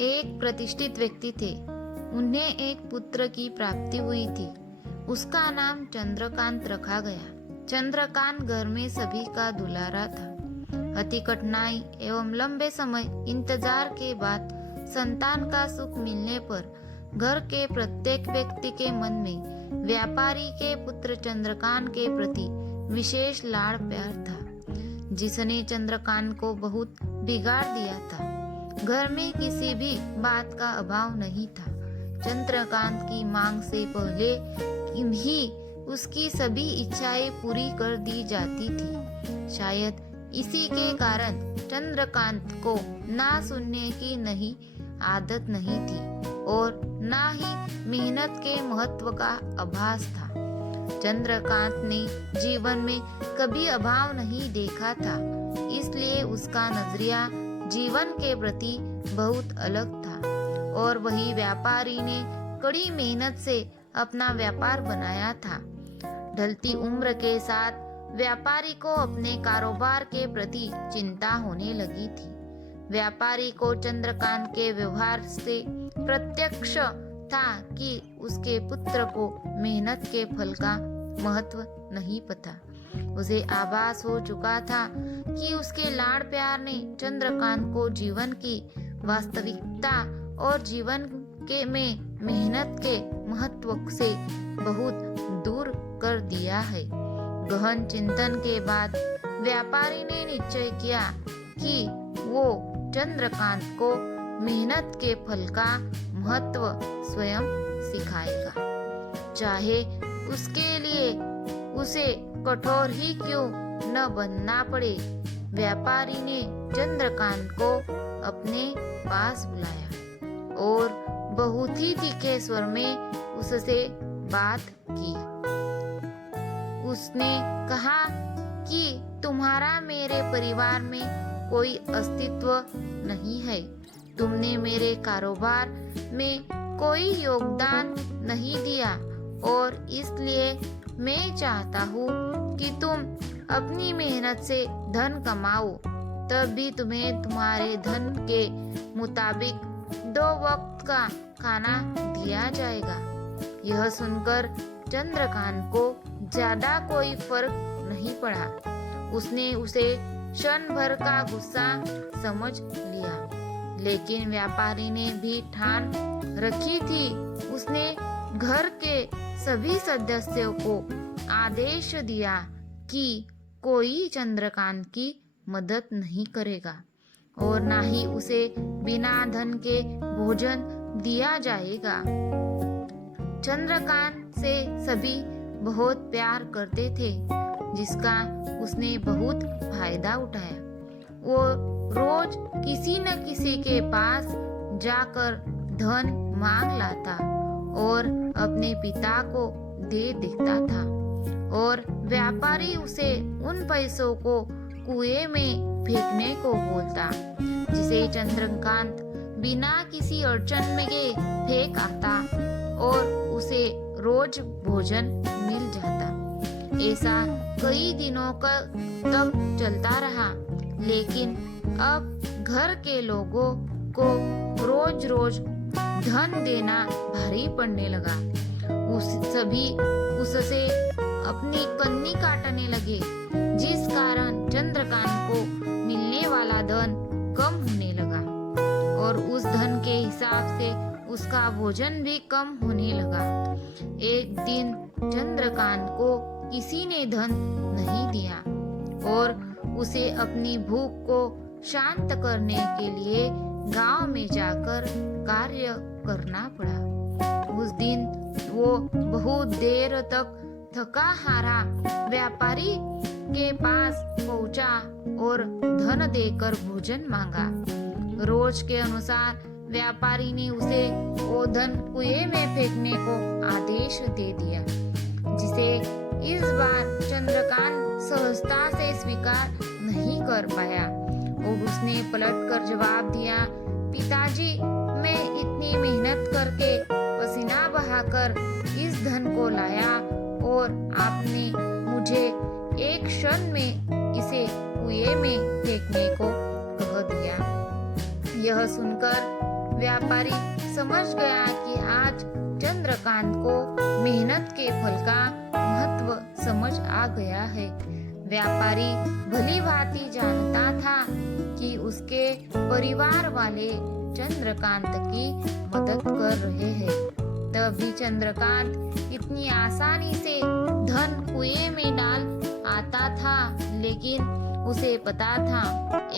एक प्रतिष्ठित व्यक्ति थे। उन्हें एक पुत्र की प्राप्ति हुई थी। उसका नाम चंद्रकांत रखा गया। चंद्रकांत घर में सभी का दुलारा था। अति कठिनाई एवं लंबे समय इंतजार के बाद संतान का सुख मिलने पर घर के प्रत्येक व्यक्ति के मन में व्यापारी के पुत्र चंद्रकांत के प्रति विशेष लाड़ प्यार था, जिसने चंद्रकांत को बहुत बिगाड़ दिया था। घर में किसी भी बात का अभाव नहीं था। चंद्रकांत की मांग से पहले ही उसकी सभी इच्छाएं पूरी कर दी जाती थी। शायद इसी के कारण चंद्रकांत को ना सुनने की नहीं आदत नहीं थी और ना ही मेहनत के महत्व का आभास था। चंद्रकांत ने जीवन में कभी अभाव नहीं देखा था, इसलिए उसका नजरिया जीवन के प्रति बहुत अलग था। और वही व्यापारी ने कड़ी मेहनत से अपना व्यापार बनाया था। ढलती उम्र के साथ व्यापारी को अपने कारोबार के प्रति चिंता होने लगी थी। व्यापारी को चंद्रकांत के व्यवहार से प्रत्यक्ष था कि उसके पुत्र को मेहनत के फल का महत्व नहीं पता। उसे आभास हो चुका था कि उसके लाड़ प्यार ने चंद्रकांत को जीवन की वास्तविकता और जीवन के में मेहनत के महत्व से बहुत दूर कर दिया है। गहन चिंतन के बाद व्यापारी ने निश्चय किया कि वो चंद्रकांत को मेहनत के फल का महत्व स्वयं सिखाएगा, चाहे उसके लिए उसे कठोर ही क्यों न बनना पड़े। व्यापारी ने चंद्रकांत को अपने पास बुलाया और बहुत ही तीखे स्वर में उससे बात की। उसने कहा कि तुम्हारा मेरे परिवार में कोई अस्तित्व नहीं है। तुमने मेरे कारोबार में कोई योगदान नहीं दिया और इसलिए मैं चाहता हूँ कि तुम अपनी मेहनत से धन कमाओ, तब भी तुम्हें तुम्हारे धन के मुताबिक 2 वक्त का खाना दिया जाएगा। यह सुनकर चंद्रकांत को ज्यादा कोई फर्क नहीं पड़ा। उसने उसे क्षण भर का गुस्सा समझ लिया, लेकिन व्यापारी ने भी ठान रखी थी। उसने घर के सभी सदस्यों को आदेश दिया कि कोई चंद्रकांत की मदद नहीं करेगा और ना ही उसे बिना धन के भोजन दिया जाएगा। चंद्रकांत से सभी बहुत प्यार करते थे, जिसका उसने बहुत फायदा उठाया। वो रोज किसी न किसी के पास जाकर धन मांग लाता और अपने पिता को दे देता था और व्यापारी उसे उन पैसों को कुएं में फेंकने को बोलता, जिसे चंद्रकांत बिना किसी अड़चन में के फेंक आता और उसे रोज भोजन मिल जाता। ऐसा कई दिनों तक चलता रहा, लेकिन अब घर के लोगों को रोज रोज धन देना भारी पड़ने लगा। सभी उससे अपनी कन्नी काटने लगे, जिस कारण चंद्रकांत को मिलने वाला धन कम होने लगा और उस धन के हिसाब से उसका भोजन भी कम होने लगा। एक दिन चंद्रकांत को किसी ने धन नहीं दिया और उसे अपनी भूख को शांत करने के लिए गांव में जाकर कार्य करना पड़ा। उस दिन वो बहुत देर तक थका हारा व्यापारी के पास पहुंचा और धन देकर भोजन मांगा। रोज के अनुसार व्यापारी ने उसे वो धन कुएं में फेंकने को आदेश दे दिया, जिसे इस बार चंद्रकांत सहजता से स्वीकार नहीं कर पाया और उसने पलटकर जवाब दिया, पिताजी, मैं इतनी मेहनत करके पसीना बहाकर इस धन को लाया और आपने मुझे एक क्षण में इसे कुएं में फेंकने को कह दिया। यह सुनकर व्यापारी समझ गया कि आज चंद्रकांत को मेहनत के फल का महत्व समझ आ गया है। व्यापारी भली भांति जानता था कि उसके परिवार वाले चंद्रकांत की मदद कर रहे हैं। तब भी चंद्रकांत इतनी आसानी से धन कुएं में डाल आता था, लेकिन उसे पता था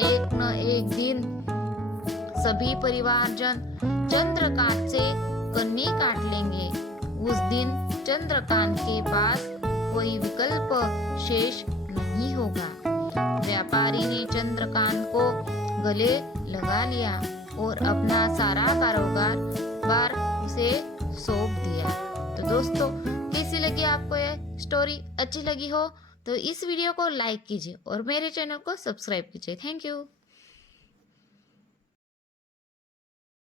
एक न एक दिन सभी परिवारजन चंद्रकांत से कन्नी काट लेंगे। उस दिन चंद्रकांत के पास कोई विकल्प शेष नहीं होगा। व्यापारी ने चंद्रकांत को गले लगा लिया और अपना सारा कारोबार उसे सौंप दिया। तो दोस्तों, कैसी लगी आपको यह स्टोरी? अच्छी लगी हो तो इस वीडियो को लाइक कीजिए और मेरे चैनल को सब्सक्राइब कीजिए। Thank you.